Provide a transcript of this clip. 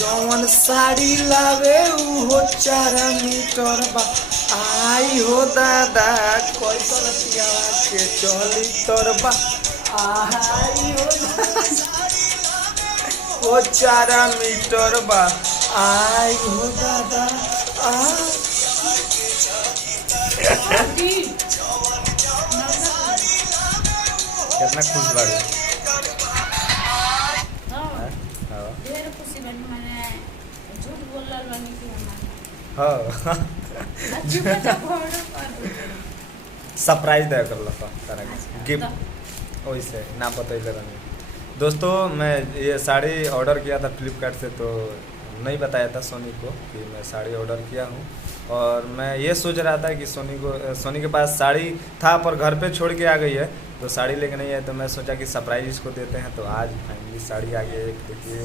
जौन साड़ी लावे उहो 4 मीटर बा। आई हो दादा कैसन पियावा के चली तरबा। आई हो वो 4 मीटर बा। आई हो दादा कितना खुश बाड़ी। हाँ सरप्राइज दे कर लो गिफ्ट वैसे ना बतैले रहनी। दोस्तों मैं ये साड़ी ऑर्डर किया था फ्लिपकार्ट से, तो नहीं बताया था सोनी को कि मैं साड़ी ऑर्डर किया हूँ। और मैं ये सोच रहा था कि सोनी के पास साड़ी था पर घर पे छोड़ के आ गई है, तो साड़ी लेके नहीं है, तो मैं सोचा कि सरप्राइज इसको देते हैं। तो आज फाइनली साड़ी आ गई है, देखिए।